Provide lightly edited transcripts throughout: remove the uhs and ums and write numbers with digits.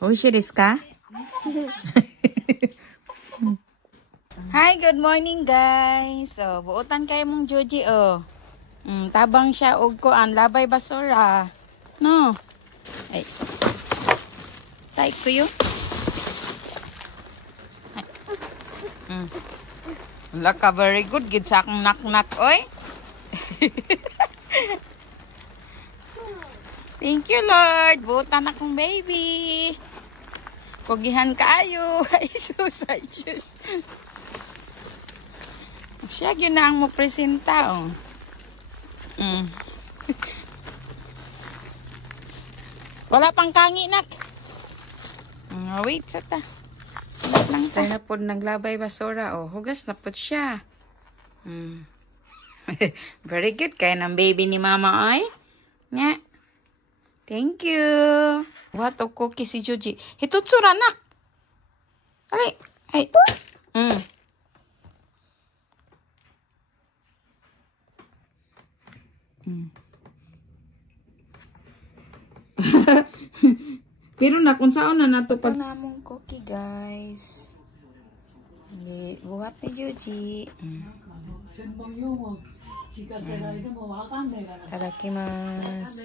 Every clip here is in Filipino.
Oishi desu ka? Hi, good morning guys. So, buotan kayo mong Joji oh. Tabang siya og kuan labay basura. No. Ay. Tay kuyo. Ay. Wala ka, very good gid sa akong nak-nak oy. Thank you Lord. Buotan akong baby. Pogihan kaayo. Ay sus, ay sus. Siya yun na ang mo presenta oh. Wala pang kangi nak. Wait sa ta. Wait lang ta. Kaya na po naglabay basura oh. Hugas na po siya. Very good. Kaya ng baby ni mama ay. Nga. Thank you. What o cookie si Joji. Hitutsura nak. Ay. Ay. Pero na kung saan na nato pag namong cookie guys. Buhat ni Joji. Tadakimasu.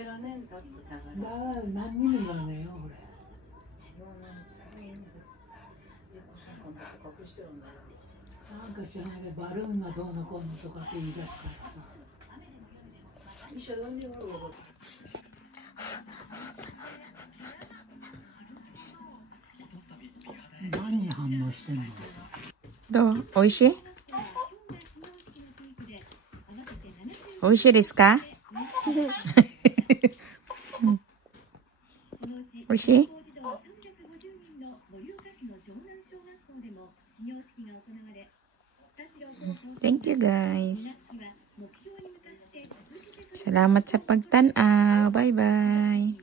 Doう？おいしい？おいしいですか？おいしい？ Thank you guys. Salamat sa pagtanaw. Bye bye.